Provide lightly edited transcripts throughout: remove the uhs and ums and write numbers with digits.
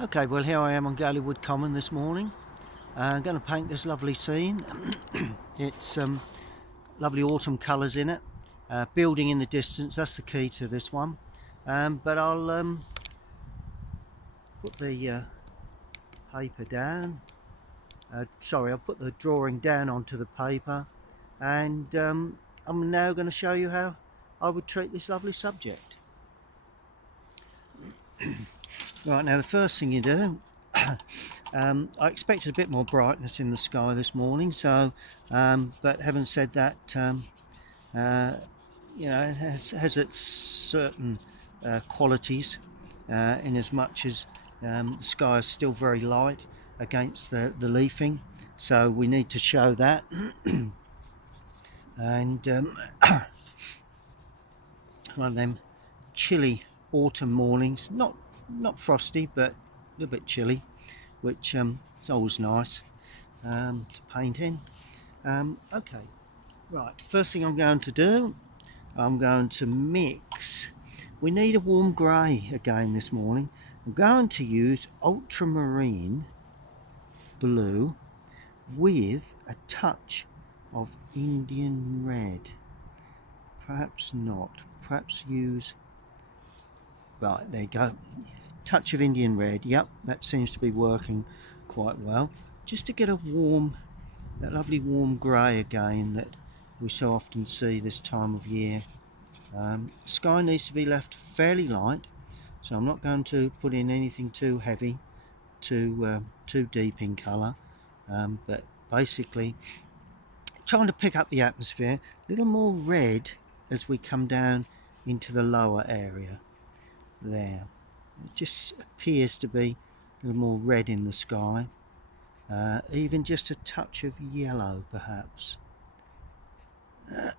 Okay, well here I am on Galleywood Common this morning. I'm going to paint this lovely scene. It's lovely autumn colours in it. Building in the distance, that's the key to this one. But I'll put the paper down. Sorry, I'll put the drawing down onto the paper, and I'm now going to show you how I would treat this lovely subject. Right, now the first thing you do, I expected a bit more brightness in the sky this morning, so but having said that, it has its certain qualities, in as much as the sky is still very light against the leafing, so we need to show that. And one of them chilly autumn mornings, not frosty, but a little bit chilly, which is always nice to paint in. Okay, right, first thing I'm going to do, I'm going to mix. We need a warm grey again this morning. I'm going to use ultramarine blue with a touch of Indian red. Perhaps not. Perhaps use... Right, there you go. Touch of Indian red. Yep, that seems to be working quite well. Just to get a warm, that lovely warm grey again that we so often see this time of year. Sky needs to be left fairly light, so I'm not going to put in anything too heavy, too deep in colour, but basically trying to pick up the atmosphere, a little more red as we come down into the lower area there. It just appears to be a little more red in the sky, even just a touch of yellow perhaps. There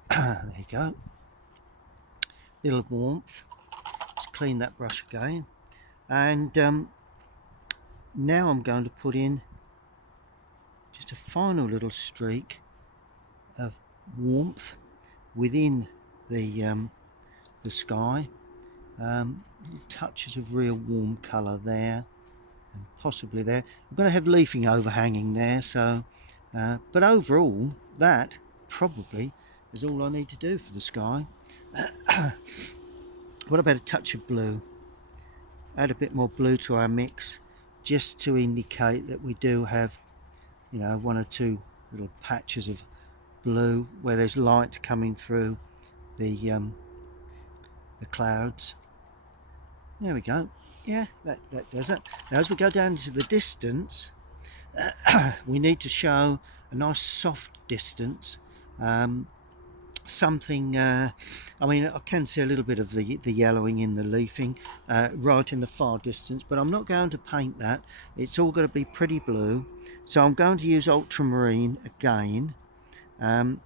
you go. Little warmth. Let's clean that brush again, and now I'm going to put in just a final little streak of warmth within the sky. Touches of real warm colour there, and possibly there. I'm going to have leafing overhanging there, so but overall that probably is all I need to do for the sky. What about a touch of blue? Add a bit more blue to our mix, just to indicate that we do have, one or two little patches of blue where there's light coming through the clouds. There we go. Yeah, that does it. Now as we go down into the distance, we need to show a nice soft distance. Something, I can see a little bit of the yellowing in the leafing right in the far distance, but I'm not going to paint that. It's all got to be pretty blue, so I'm going to use ultramarine again, and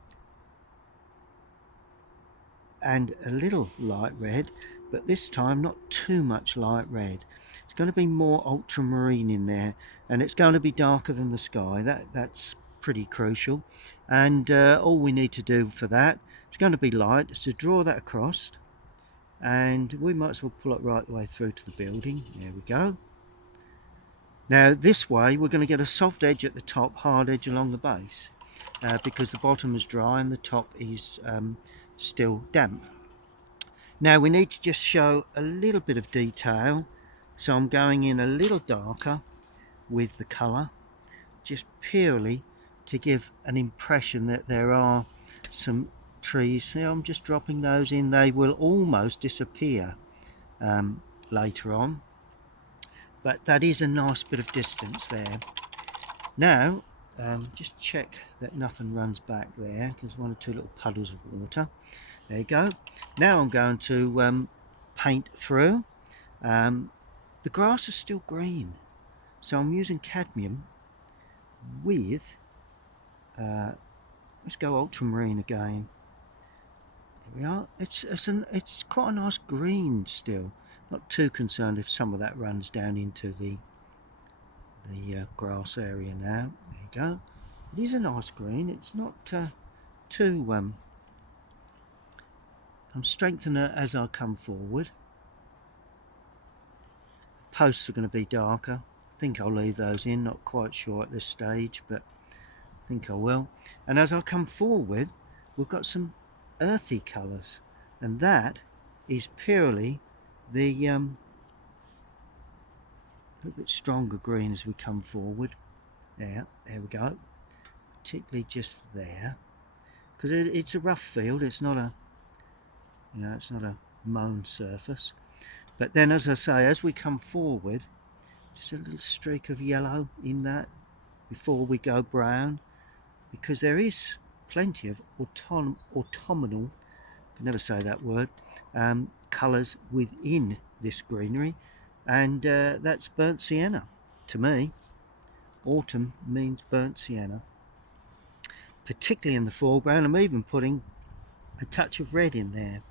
a little light red, but this time not too much light red. It's going to be more ultramarine in there, and it's going to be darker than the sky. That's pretty crucial, and all we need to do for that, it's going to be light, is to draw that across, and we might as well pull it right the way through to the building. There we go. Now this way we're going to get a soft edge at the top, hard edge along the base, because the bottom is dry and the top is still damp. Now we need to just show a little bit of detail, so I'm going in a little darker with the colour, just purely to give an impression that there are some trees. See, I'm just dropping those in. They will almost disappear later on, but that is a nice bit of distance there. Now just check that nothing runs back there, because one or two little puddles of water. There you go. Now I'm going to paint through. The grass is still green, so I'm using cadmium with, let's go ultramarine again. There we are. It's quite a nice green still. Not too concerned if some of that runs down into the grass area now. There you go. It is a nice green. It's not too... I'm strengthening it as I come forward. posts are going to be darker. I think I'll leave those in, not quite sure at this stage, but I think I will. And as I come forward, we've got some earthy colours, and that is purely the a little bit stronger green as we come forward. There we go. Particularly just there, because it's a rough field. It's not a, it's not a mown surface. But then, as I say, as we come forward, just a little streak of yellow in that before we go brown, because there is plenty of autumnal, I can never say that word, colours within this greenery, and that's burnt sienna. To me, autumn means burnt sienna, particularly in the foreground. I'm even putting a touch of red in there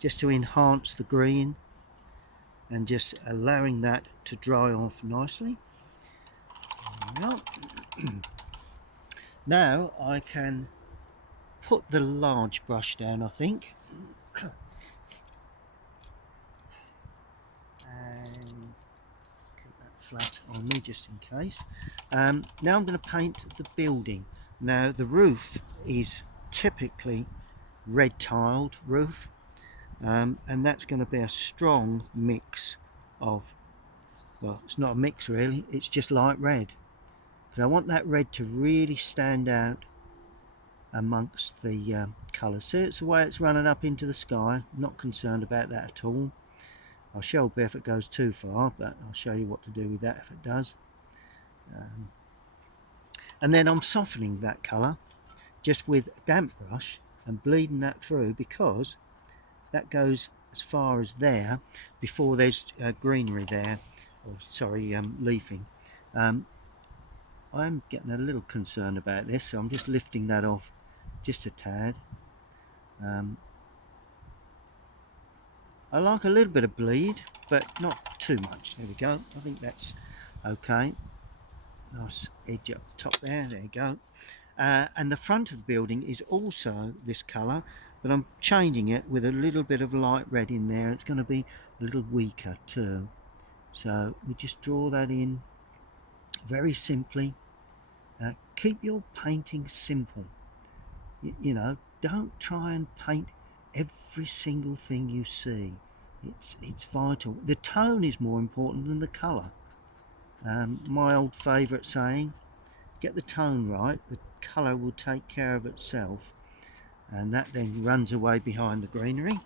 just to enhance the green and just allowing that to dry off nicely. Well, now I can put the large brush down, I think, and keep that flat on me just in case. Now I'm going to paint the building. Now the roof is typically red tiled roof, and that's going to be a strong mix of, well, it's not a mix really, it's just light red. But I want that red to really stand out amongst the colours. See, it's the way it's running up into the sky. Not concerned about that at all. I'll show a bit if it goes too far, but I'll show you what to do with that if it does. And then I'm softening that colour just with a damp brush and bleeding that through, because that goes as far as there before there's greenery there, or sorry, leafing. I'm getting a little concerned about this, so I'm just lifting that off just a tad. I like a little bit of bleed, but not too much. There we go. I think that's okay. Nice edge up the top there. There you go. And the front of the building is also this colour, but I'm changing it with a little bit of light red in there. It's going to be a little weaker too. So we just draw that in very simply. Keep your painting simple. You know, don't try and paint every single thing you see. It's vital. The tone is more important than the colour. My old favourite saying, get the tone right, the colour will take care of itself, and that then runs away behind the greenery.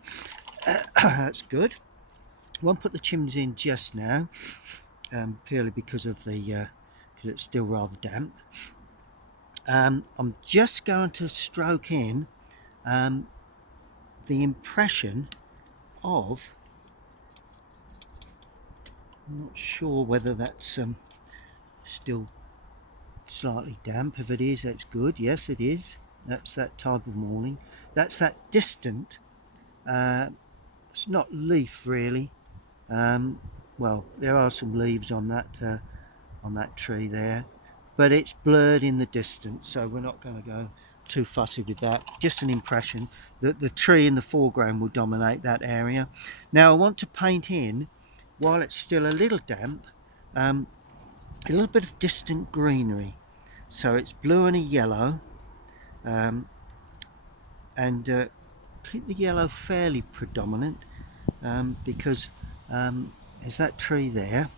That's good. I won't put the chimneys in just now, purely because of the because it's still rather damp. I'm just going to stroke in the impression of, I'm not sure whether that's still slightly damp. If it is, that's good. Yes, it is. That's that type of morning. That's that distant, it's not leaf really. Well, there are some leaves on that tree there, but it's blurred in the distance, so we're not going to go too fussy with that. Just an impression that the tree in the foreground will dominate that area. Now I want to paint in, while it's still a little damp, a little bit of distant greenery. So it's blue and a yellow, and keep the yellow fairly predominant, because there's that tree there.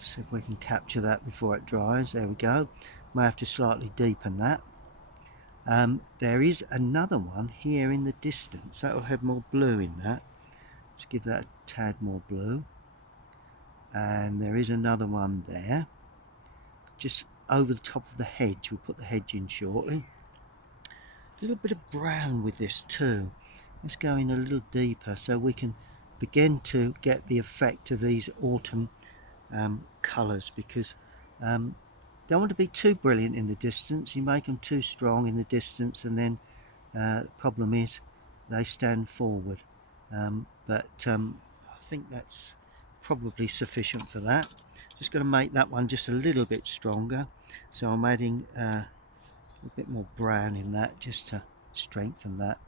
See if we can capture that before it dries. There we go. May have to slightly deepen that. There is another one here in the distance that will have more blue in that. Let's give that a tad more blue. And there is another one there, just over the top of the hedge. We'll put the hedge in shortly. A little bit of brown with this too. Let's go in a little deeper so we can begin to get the effect of these autumn colours, because don't want to be too brilliant in the distance. You make them too strong in the distance, and then the problem is they stand forward. But I think that's probably sufficient for that. Just going to make that one just a little bit stronger, so I'm adding a bit more brown in that just to strengthen that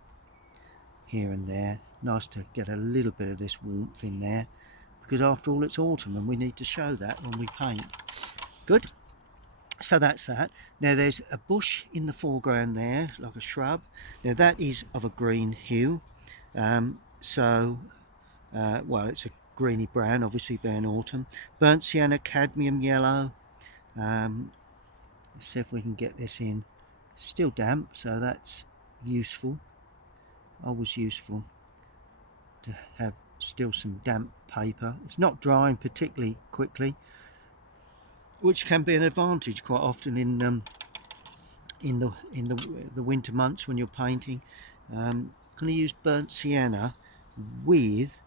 here and there. Nice to get a little bit of this warmth in there, because after all it's autumn and we need to show that when we paint. Good. So that's that. Now there's a bush in the foreground there, like a shrub. Now that is of a green hue. Well, it's a greeny brown, obviously being autumn. Burnt sienna, cadmium yellow. Let's see if we can get this in. Still damp, so that's useful. Always useful to have still some damp paper. It's not drying particularly quickly, which can be an advantage quite often in the winter months when you're painting. I'm going to use burnt sienna with,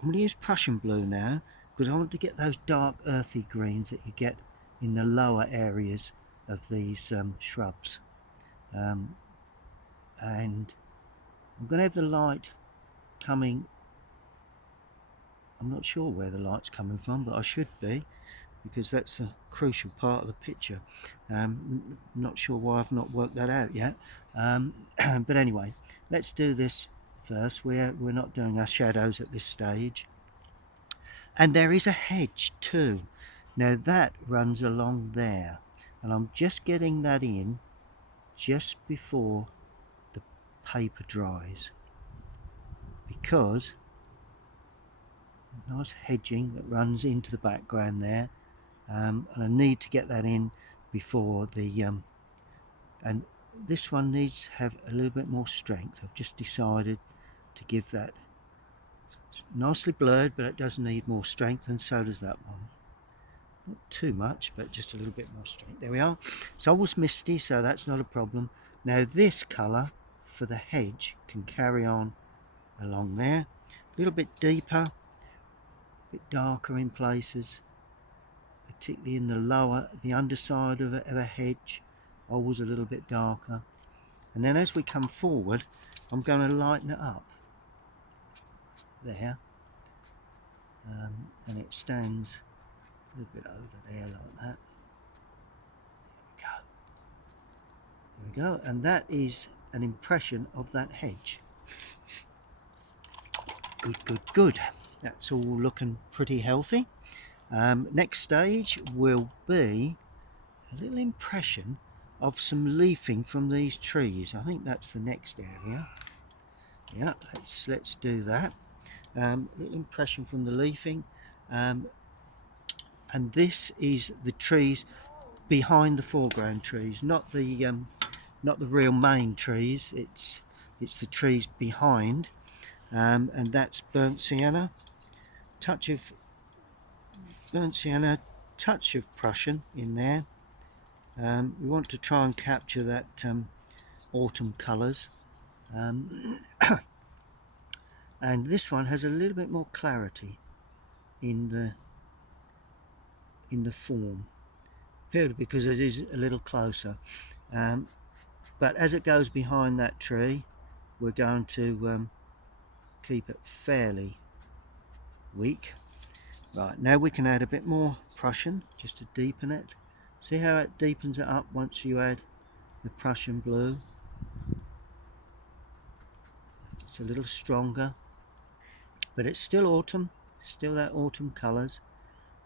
I'm going to use Prussian blue now, because I want to get those dark earthy greens that you get in the lower areas of these shrubs. And I'm going to have the light coming, I'm not sure where the light's coming from, but I should be, because that's a crucial part of the picture. Not sure why I've not worked that out yet. But anyway, let's do this first. We're not doing our shadows at this stage. And there is a hedge too. Now that runs along there, and I'm just getting that in just before the paper dries, because nice hedging that runs into the background there. And I need to get that in before the and this one needs to have a little bit more strength. I've just decided to give that, it's nicely blurred, but it does need more strength, and so does that one. Not too much, but just a little bit more strength. There we are. It's always misty, so that's not a problem. Now this colour for the hedge can carry on along there, a little bit deeper, a bit darker in places, particularly in the underside of a hedge, always a little bit darker. And then as we come forward, I'm going to lighten it up there, and it stands a little bit over there like that. There we go, and that is an impression of that hedge. Good. That's all looking pretty healthy. Next stage will be a little impression of some leafing from these trees. I think that's the next area. Yeah, let's do that. Little impression from the leafing, and this is the trees behind the foreground trees, not the real main trees. It's the trees behind, and that's burnt sienna, touch of burnt sienna, touch of Prussian in there. We want to try and capture that autumn colours, and this one has a little bit more clarity in the form, purely because it is a little closer. But as it goes behind that tree, we're going to keep it fairly weak. Right, now we can add a bit more Prussian just to deepen it. See how it deepens it up once you add the Prussian blue? It's a little stronger, but it's still autumn, still that autumn colours,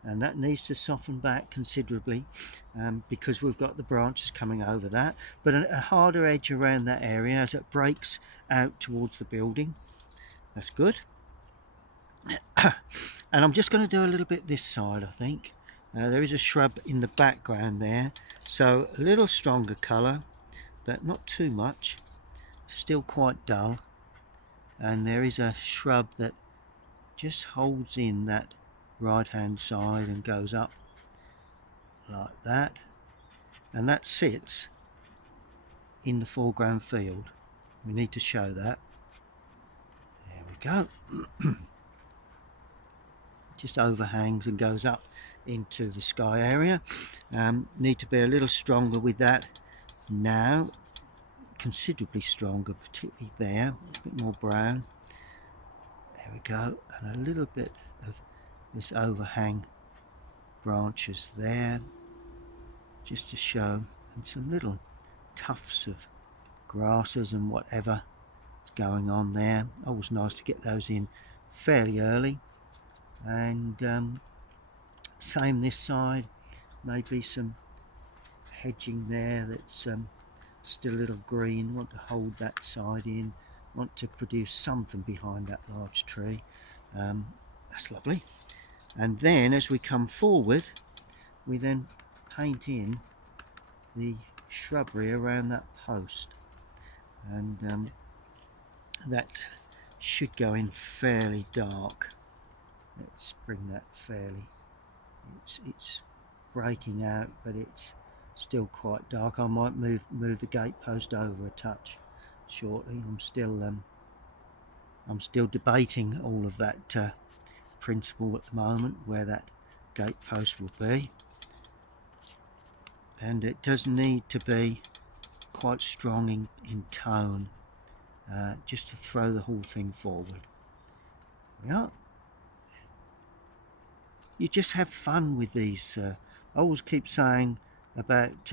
and that needs to soften back considerably, because we've got the branches coming over that, but a harder edge around that area as it breaks out towards the building. That's good. And I'm just going to do a little bit this side, I think. There is a shrub in the background there, so a little stronger colour, but not too much, still quite dull. And there is a shrub that just holds in that right hand side and goes up like that, and that sits in the foreground field. We need to show that. There we go. Just overhangs and goes up into the sky area. Need to be a little stronger with that now, considerably stronger, particularly there, a bit more brown. There we go, and a little bit of this overhang branches there, just to show, and some little tufts of grasses and whatever is going on there. Always nice to get those in fairly early. and same this side, maybe some hedging there that's still a little green. Want to hold that side in, want to produce something behind that large tree. That's lovely. And then as we come forward, we then paint in the shrubbery around that post, and that should go in fairly dark. Let's bring that fairly, it's breaking out, but it's still quite dark. I might move the gatepost over a touch shortly. I'm still debating all of that principle at the moment, where that gatepost will be, and it does need to be quite strong in tone, just to throw the whole thing forward. Yeah, you just have fun with these. I always keep saying about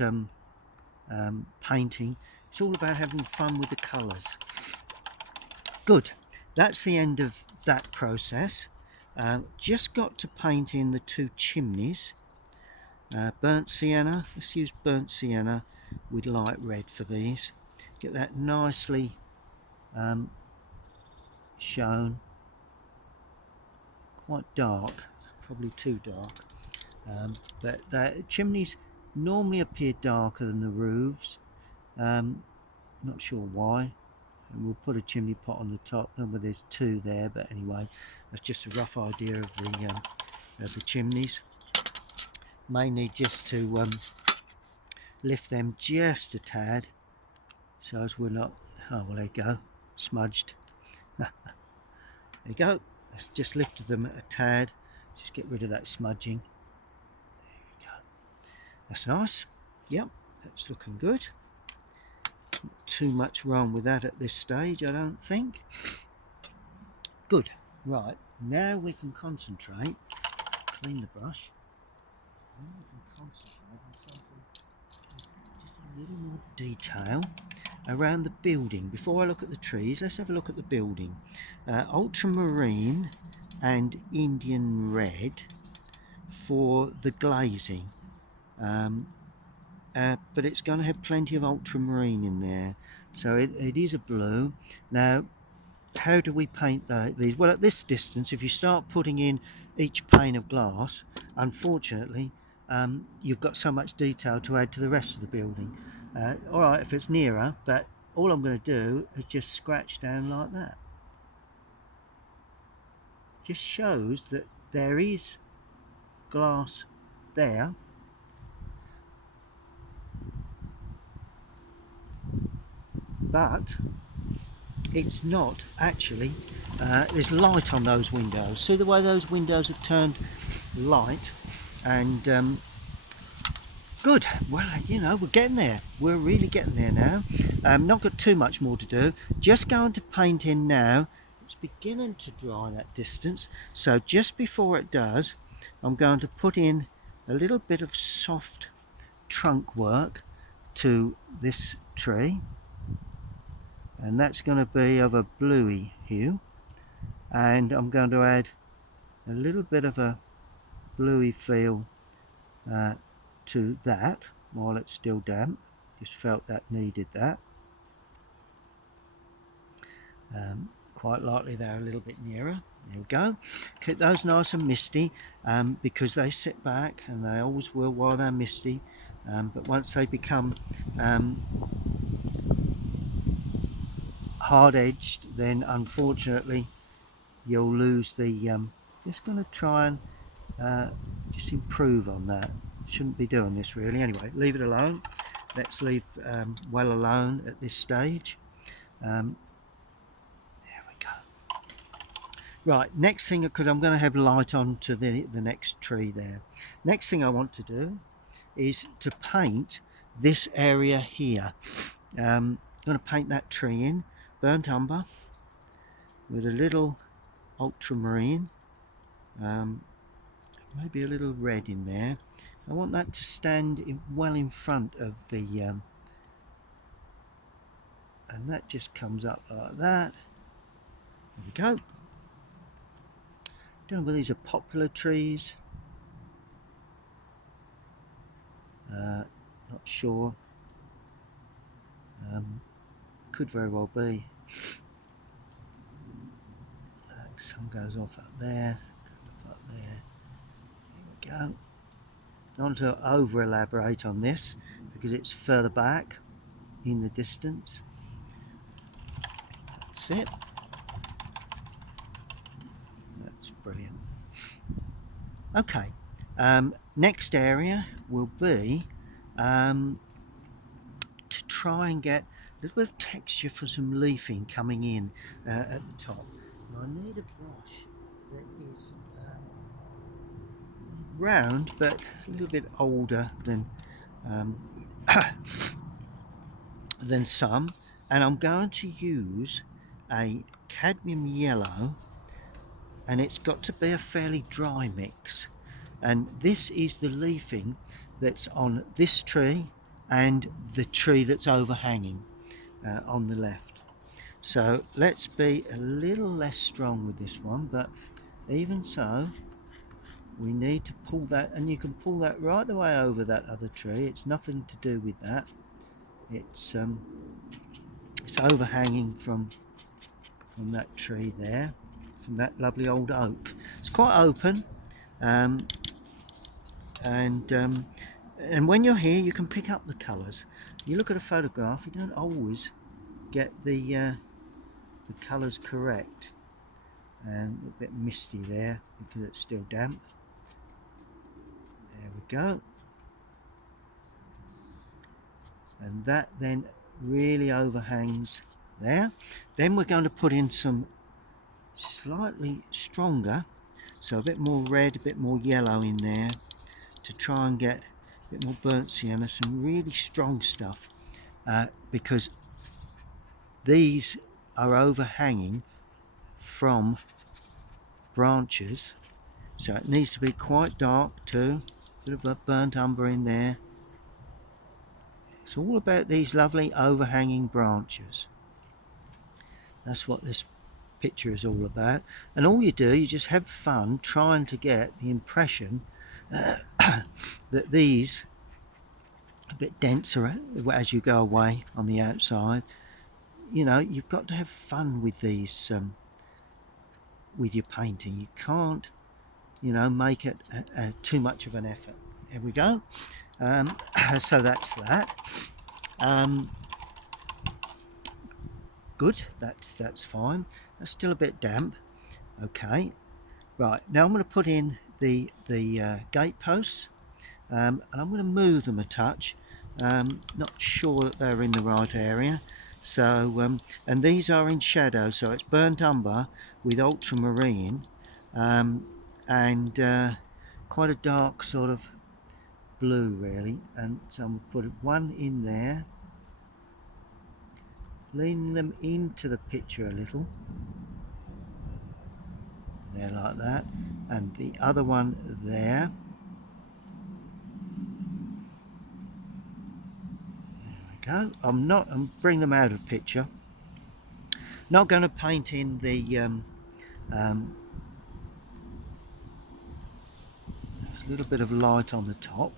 painting, it's all about having fun with the colours. Good, that's the end of that process. Just got to paint in the two chimneys. Burnt sienna, let's use burnt sienna with light red for these. Get that nicely shown. Quite dark, probably too dark, but the chimneys normally appear darker than the roofs. Not sure why. And we'll put a chimney pot on the top. Remember, there's two there, but anyway, that's just a rough idea of the chimneys. May need just to lift them just a tad, so as we're not. Oh well, there you go, smudged. There you go. Let's just lift them a tad. Just get rid of that smudging. There we go. That's nice. Yep, that's looking good. Not too much wrong with that at this stage, I don't think. Good. Right, now we can concentrate. Clean the brush. Now we can concentrate on something just a little more detail around the building. Before I look at the trees, let's have a look at the building. Ultramarine and Indian red for the glazing, but it's going to have plenty of ultramarine in there, so it is a blue. Now, how do we paint these? Well, at this distance, if you start putting in each pane of glass, unfortunately, you've got so much detail to add to the rest of the building. Alright, if it's nearer, but all I'm going to do is just scratch down like that. Just shows that there is glass there, but it's not actually, there's light on those windows. See the way those windows have turned light, and good. Well, you know, we're getting there. We're really getting there now. Not got too much more to do. Just going to paint in now. It's beginning to dry that distance, so just before it does, I'm going to put in a little bit of soft trunk work to this tree, and that's going to be of a bluey hue, and I'm going to add a little bit of a bluey feel to that while it's still damp. Just felt that needed that. Quite likely they're a little bit nearer. There we go. Keep those nice and misty, because they sit back, and they always will while they're misty, but once they become hard edged, then unfortunately you'll lose the just going to try and just improve on that. Shouldn't be doing this really. Anyway, leave it alone. Let's leave well alone at this stage. There we go. Right, next thing, because I'm going to have light on to the next tree there. Next thing I want to do is to paint this area here. I'm going to paint that tree in burnt umber with a little ultramarine, maybe a little red in there. I want that to stand well in front of the and that just comes up like that. There we go. don't know whether these are popular trees. Not sure. Could very well be. Sun goes off up there. Up there. Here we go. Don't want to over elaborate on this because it's further back in the distance. That's it. That's brilliant. Okay, next area will be to try and get a little bit of texture for some leafing coming in at the top. Now I need a brush that is round but a little bit older than than some, and I'm going to use a cadmium yellow, and it's got to be a fairly dry mix, and this is the leafing that's on this tree and the tree that's overhanging on the left. So let's be a little less strong with this one, but even so we need to pull that, and you can pull that right the way over that other tree. It's nothing to do with that. It's overhanging from that tree there, from that lovely old oak. It's quite open, and when you're here you can pick up the colours. You look at a photograph, you don't always get the colours correct, and a bit misty there because it's still damp. There we go. And that then really overhangs there. Then we're going to put in some slightly stronger, so a bit more red, a bit more yellow in there to try and get a bit more burnt sienna, some really strong stuff, because these are overhanging from branches, so it needs to be quite dark too. A bit of burnt umber in there. It's all about these lovely overhanging branches. That's what this picture is all about, and all you do, you just have fun trying to get the impression that these a bit denser as you go away on the outside. You know, you've got to have fun with these with your painting. You can't, you know, make it too much of an effort. Here we go. So that's that. Good, that's fine. That's still a bit damp. Okay, right, now I'm going to put in the gate posts, and I'm going to move them a touch. Not sure that they're in the right area, so and these are in shadow, so it's burnt umber with ultramarine, and quite a dark sort of blue really, and so I'm going to put one in there, leaning them into the picture a little there like that, and the other one there. There we go. I'm bring them out of picture. Not going to paint in the there's a little bit of light on the top.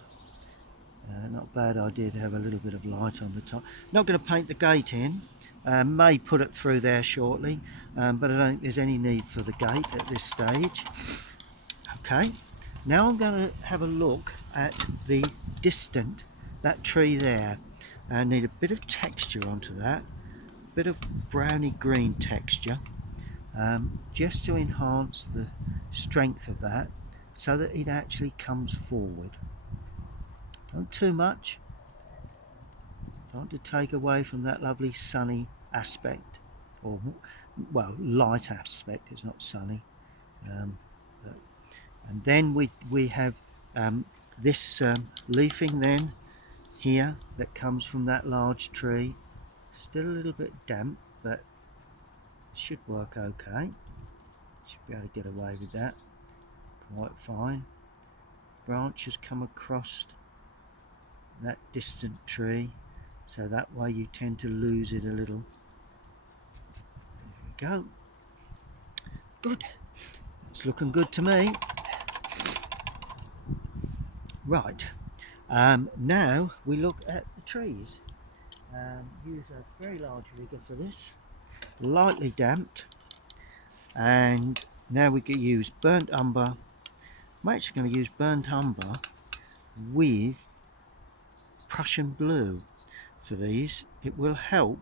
Not a bad idea to have a little bit of light on the top. Not going to paint the gate in. May put it through there shortly, but I don't think there's any need for the gate at this stage. Okay, now I'm going to have a look at the distant, that tree there. I need a bit of texture onto that, a bit of browny green texture, just to enhance the strength of that so that it actually comes forward. Not too much. I want to take away from that lovely sunny aspect, or well, light aspect. It's not sunny, and then we have this leafing then here that comes from that large tree. Still a little bit damp, but should work okay. Should be able to get away with that quite fine. Branches come across that distant tree, so that way you tend to lose it a little. There we go. Good. It's looking good to me. Right, now we look at the trees. Use a very large rigger for this, lightly damped, and now we can use burnt umber. I'm actually going to use burnt umber with Prussian blue for these. It will help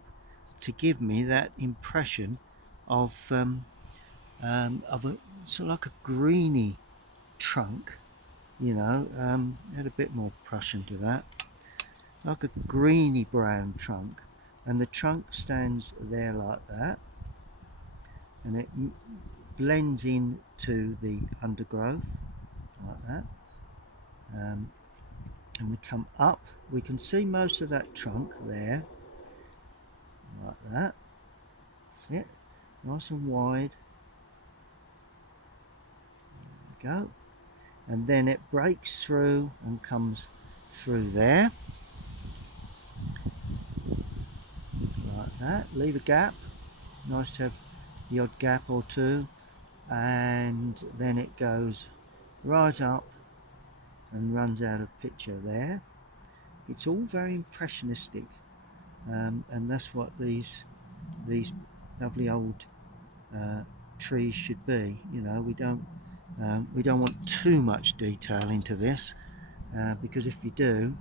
to give me that impression of a sort of like a greeny trunk, you know. Add a bit more Prussian to that, like a greeny brown trunk, and the trunk stands there like that, and it blends into the undergrowth like that. And we come up, we can see most of that trunk there like that. That's it, nice and wide. There we go. And then it breaks through and comes through there like that. Leave a gap, nice to have the odd gap or two, and then it goes right up and runs out of picture there. It's all very impressionistic, and that's what these lovely old trees should be. You know, we don't want too much detail into this, because if you do,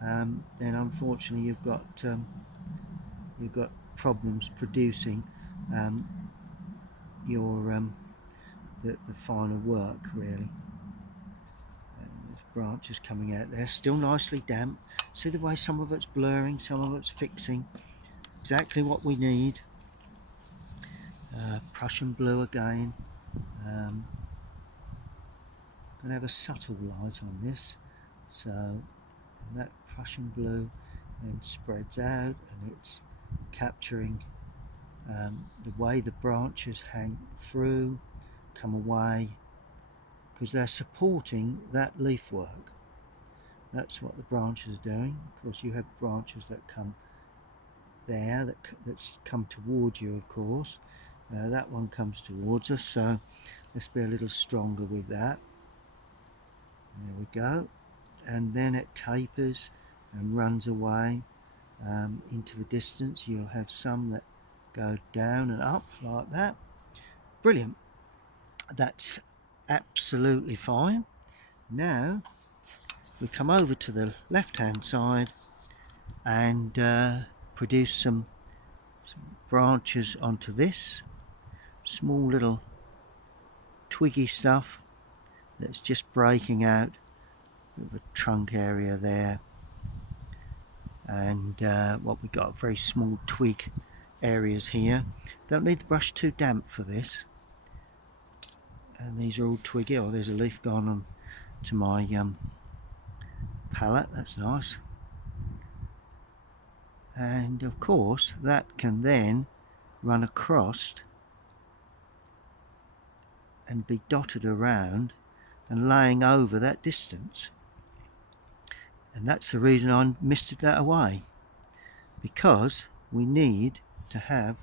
then unfortunately you've got problems producing your the final work, really. There's branches coming out there, still nicely damp. See the way some of it's blurring, some of it's fixing. Exactly what we need. Prussian blue again. Gonna have a subtle light on this, so that Prussian blue then spreads out, and it's capturing the way the branches hang through, come away, because they're supporting that leaf work. That's what the branches are doing. Of course, you have branches that come there, that's come towards you, of course. That one comes towards us, so let's be a little stronger with that. There we go. And then it tapers and runs away into the distance. You'll have some that go down and up like that. Brilliant. That's absolutely fine. Now we come over to the left hand side and produce some branches onto this small little twiggy stuff that's just breaking out of a trunk area there, and what we got, very small twig areas here. Don't need the brush too damp for this, and these are all twiggy. Oh, there's a leaf gone on to my palette, that's nice. And of course that can then run across and be dotted around and laying over that distance, and that's the reason I misted that away, because we need to have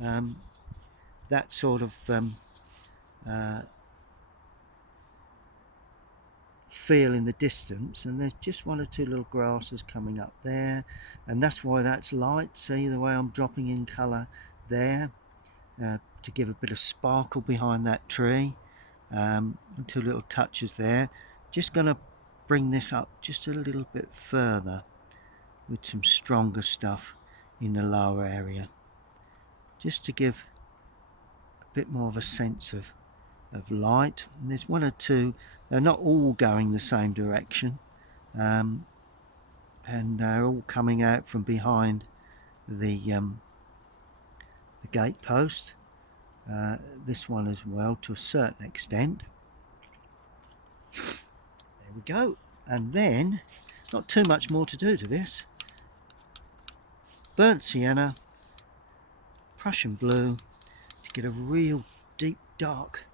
that sort of feel in the distance. And there's just one or two little grasses coming up there, and that's why that's light. See the way I'm dropping in colour there, to give a bit of sparkle behind that tree. Two little touches there. Just going to bring this up just a little bit further with some stronger stuff in the lower area, just to give a bit more of a sense of light. And there's one or two, they're not all going the same direction, and they're all coming out from behind the gate post. This one as well, to a certain extent. There we go. And then not too much more to do to this. Burnt sienna, Prussian blue, to get a real deep dark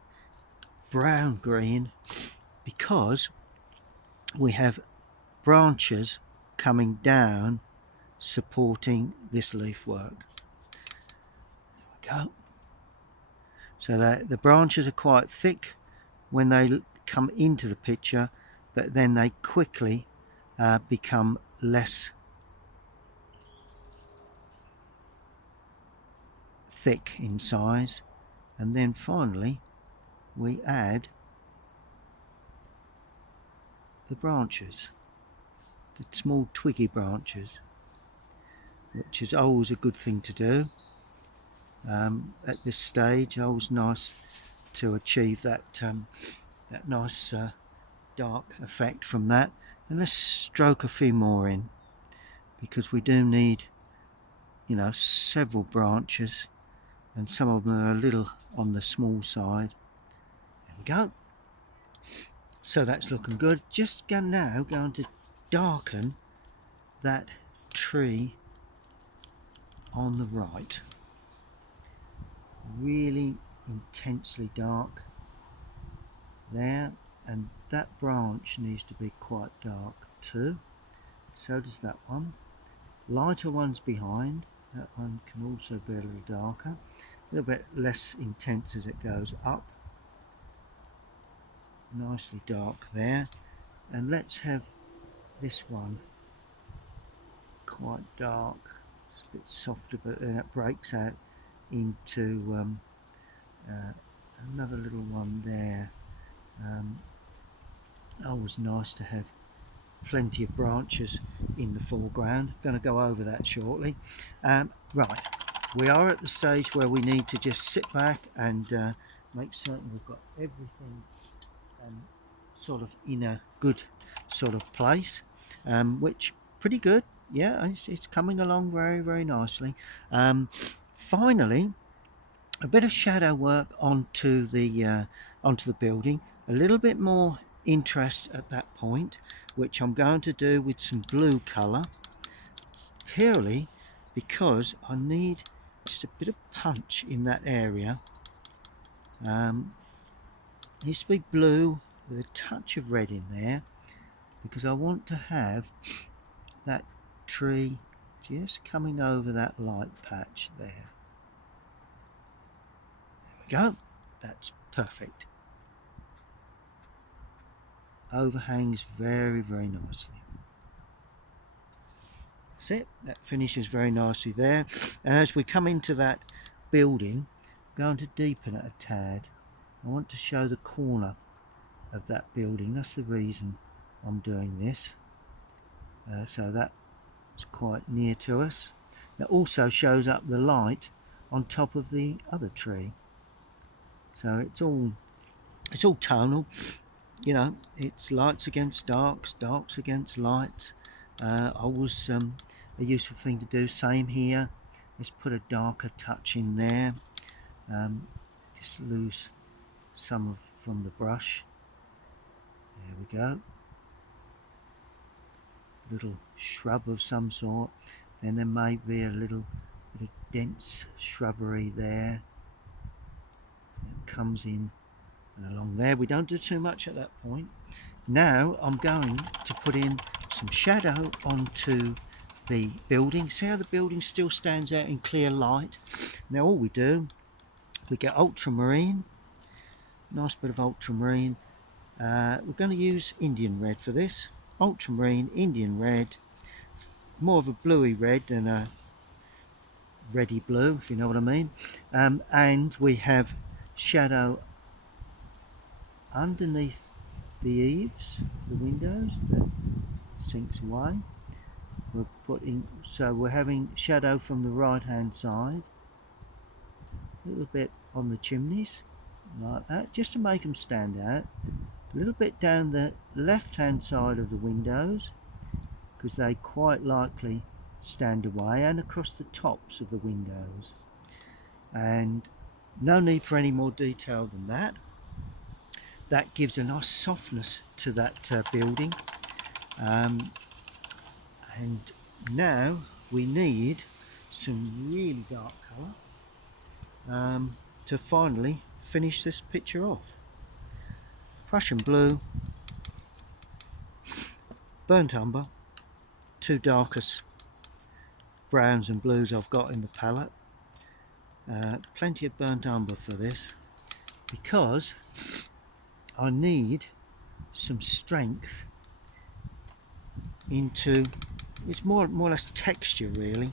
brown green, because we have branches coming down supporting this leaf work. There we go. so that the branches are quite thick when they come into the picture, but then they quickly become less thick in size. And then finally we add the branches, the small twiggy branches, which is always a good thing to do at this stage. Always nice to achieve that that nice dark effect from that. And let's stroke a few more in, because we do need, you know, several branches, and some of them are a little on the small side. There we go. So that's looking good. Just now going to darken that tree on the right, really intensely dark there, and that branch needs to be quite dark too. So does that one. Lighter ones behind. That one can also be a little darker, a little bit less intense as it goes up. Nicely dark there. And let's have this one quite dark. It's a bit softer, but then it breaks out into another little one there. Always nice to have plenty of branches in the foreground. Going to go over that shortly. Right, we are at the stage where we need to just sit back and make certain we've got everything sort of in a good sort of place, which pretty good. Yeah, it's coming along very, very nicely. Finally, a bit of shadow work onto the building, a little bit more interest at that point, which I'm going to do with some blue colour, purely because I need just a bit of punch in that area. It needs to be blue with a touch of red in there, because I want to have that tree just coming over that light patch there. There we go. That's perfect. Overhangs very, very nicely. That's it. That finishes very nicely there. And as we come into that building, I'm going to deepen it a tad. I want to show the corner of that building. That's the reason I'm doing this. So that's quite near to us. It also shows up the light on top of the other tree. So it's all tonal. You know, it's lights against darks, darks against lights. Always a useful thing to do. Same here. Let's put a darker touch in there. Just lose some from the brush. There we go. Little shrub of some sort. Then there may be a little bit of dense shrubbery there. It comes in and along there. We don't do too much at that point. Now I'm going to put in some shadow onto the building. See how the building still stands out in clear light? Now all we do, we get ultramarine, nice bit of ultramarine. We're going to use Indian red for this. Ultramarine, Indian red, more of a bluey red than a reddy blue, if you know what I mean. And we have shadow underneath the eaves, the windows, that sinks away. We're putting, so we're having shadow from the right hand side, a little bit on the chimneys, like that, just to make them stand out. A little bit down the left hand side of the windows, because they quite likely stand away, and across the tops of the windows. And no need for any more detail than that. That gives a nice softness to that building. And now we need some really dark colour to finally finish this picture off. Prussian blue, burnt umber, two darkest browns and blues I've got in the palette. Plenty of burnt umber for this. because I need some strength into, it's more or less texture really,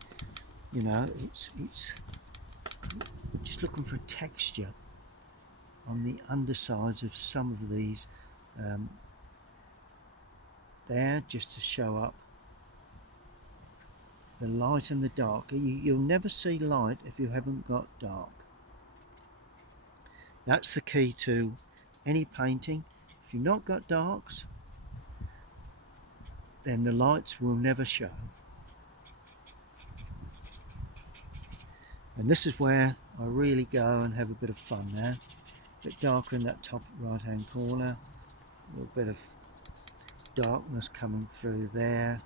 you know, it's just looking for texture on the undersides of some of these there, just to show up the light and the dark. You'll never see light if you haven't got dark. That's the key to any painting. If you've not got darks, then the lights will never show. And this is where I really go and have a bit of fun now. A bit darker in that top right hand corner, a little bit of darkness coming through there,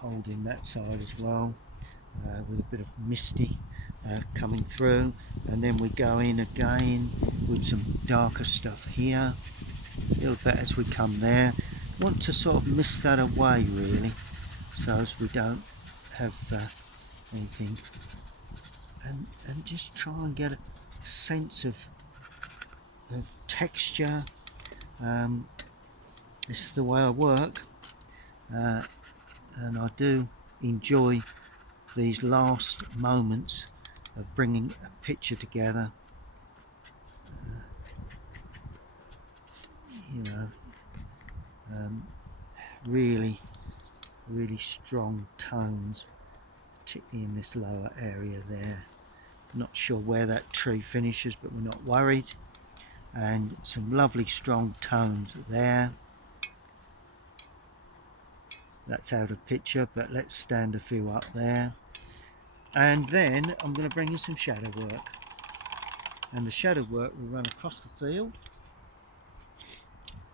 holding that side as well, with a bit of misty coming through, and then we go in again with some darker stuff here, a little bit as we come there. Want to sort of mist that away really, so as we don't have anything, and just try and get a sense of texture. This is the way I work, and I do enjoy these last moments of bringing a picture together. You know, really strong tones, particularly in this lower area there. Not sure where that tree finishes, but we're not worried. And some lovely strong tones there. That's out of picture, but let's stand a few up there. And then I'm going to bring in some shadow work. And the shadow work will run across the field.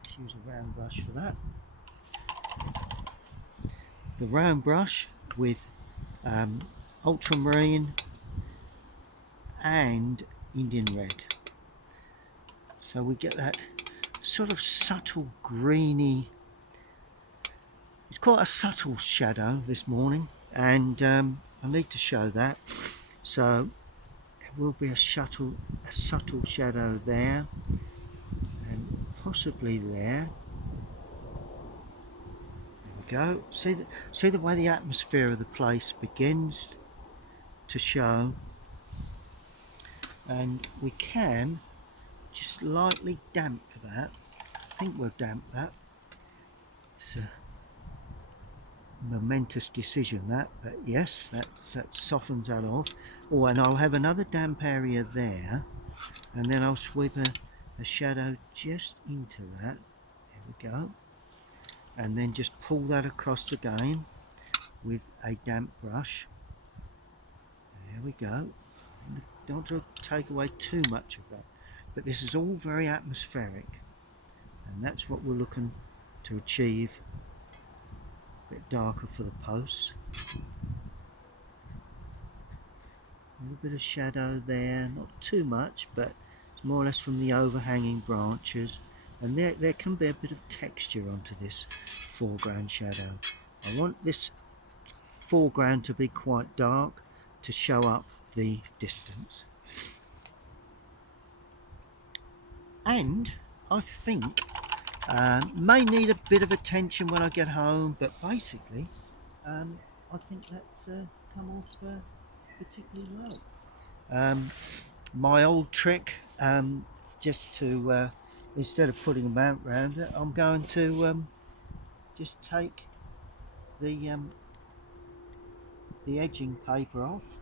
Let's use a round brush for that. The round brush with ultramarine and Indian red. So we get that sort of subtle greeny, it's quite a subtle shadow this morning, and I need to show that. So there will be a subtle shadow there, and possibly there. There we go. See the way the atmosphere of the place begins to show, and we can just lightly damp that. I think we'll damp that. It's a momentous decision that, but yes, that softens that off. Oh, and I'll have another damp area there, and then I'll sweep a shadow just into that. There we go. And then just pull that across again with a damp brush. There we go. Don't want to take away too much of that, but this is all very atmospheric, and that's what we're looking to achieve. A bit darker for the posts. A little bit of shadow there, not too much, but it's more or less from the overhanging branches, and there can be a bit of texture onto this foreground shadow. I want this foreground to be quite dark to show up the distance. And I think may need a bit of attention when I get home, but basically I think that's come off particularly well. My old trick, just to instead of putting a mount round it, I'm going to just take the edging paper off,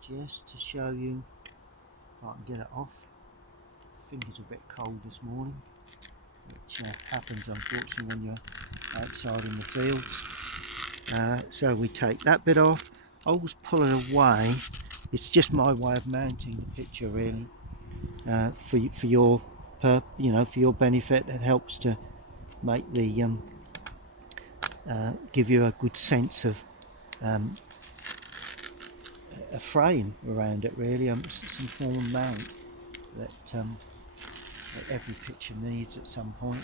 just to show you if I can get it off. Fingers are a bit cold this morning, which happens unfortunately when you're outside in the fields. So we take that bit off. I always pull it away. It's just my way of mounting the picture really, for your for your benefit. It helps to make the give you a good sense of a frame around it really, some form of mount that every picture needs at some point.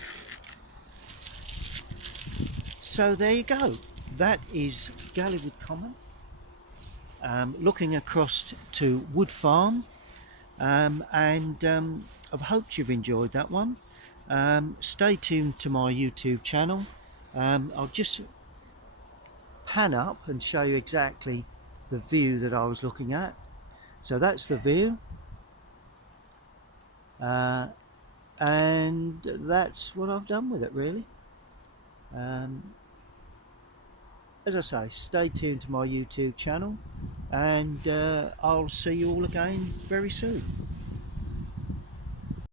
So there you go. That is Galleywood Common. Looking across to Wood Farm, I've hoped you've enjoyed that one. Stay tuned to my YouTube channel. I'll just pan up and show you exactly the view that I was looking at. So that's the view, and that's what I've done with it really. As I say, stay tuned to my YouTube channel, and I'll see you all again very soon.